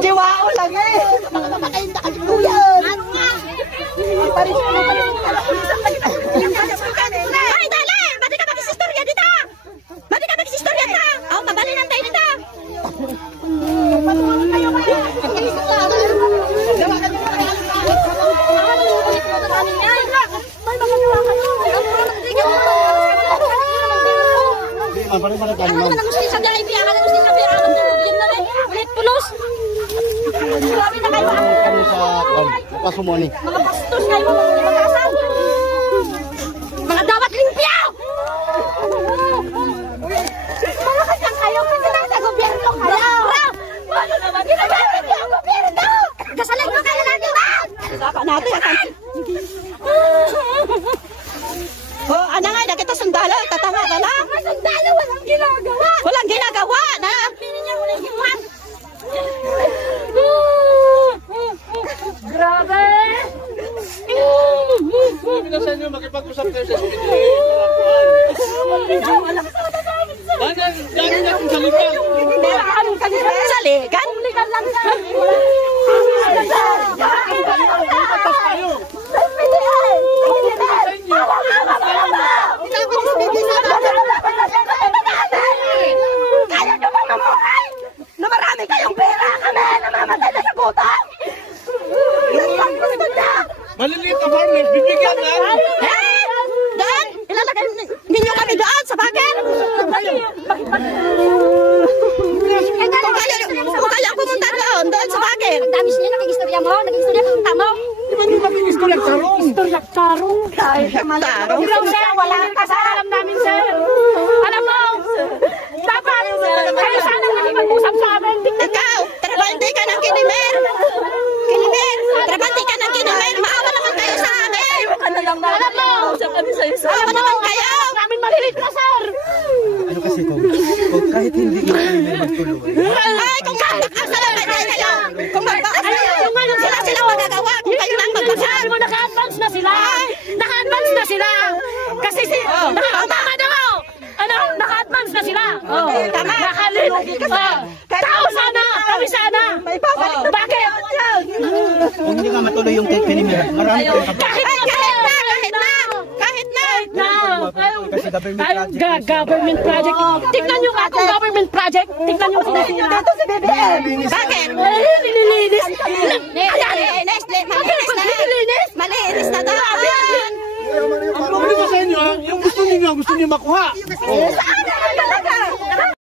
Jiwao lang eh. Mga mapakain na kaguluyan. Ano nga? Paris na ay, dali! Ba't ka mag-isistorya dito? Ba't ka mag-isistorya dito? Oh, mabalinan tayo dito. Patuloy kayo kaya. Mga pastos kayo mga kasal. Mga dapat limpyo. Mga kanyang kayo pinatang sa gobyerno kayo. Ano naman ginagamit niyo ang gobyerno? Kasalan ko kayo natin ba? Dapat natin ang oh, ano nga, nakita sundalo, tatawa ka lang. Mga sundalo, walang ginagawa. Walang ginagawa, na. Pili niya walang iwan. Grabe! Sabi na sa inyo, makipag-usap kayo sa SPDA. Gano'n akong saligan. Saligan? Saligan lang sa kaya nyo ba mamuhay? Na marami kayong pera kami, namamatay na sa butang. Yan lang gusto niya. Maliliit na farmers, bibigyan na. Dan, ilalagay ninyo kami doon sa bakit? Kung kaya pumunta doon sa bakit? Damis niya, nag-istorya mo, nag-istorya pumunta mo. Di ba nyo mag-istorya tarong? Istorya tarong. Tarong? Wala kang kasalam namin, sir. Alam mo, dapat kayo sanang nakipag-usap sa amin. Ikaw, trabante ka ng kinimer. Kinimer, trabante ka ng kinimer. Maawa naman kayo sa amin. Alam mo, maawa naman kayo. Namin malilit na, sir. Ano kasi ito? Kahit hindi yung kinimer magtuloy. Ay, kung magpapakasalan kayo. Kung magpapakasalan, sila magagawa. Kung kayo lang magpapakasalan. Naka-advance na sila. Naka-advance na sila. Kasi tama daw. Ano, naka-advance na sila. Tama. Nakalit. Tao sana. Kami sana. Bakit? Kung hindi nga matuloy yung kinimer, marami pa yung Kahit na. kasi Government project. Tignan nyo nga kung government project. Tignan nyo kung sila. Dito si BBM. Bakit? Nililinis. Malinis na daan. Ang problema sa inyo, yung gusto niyo makuha.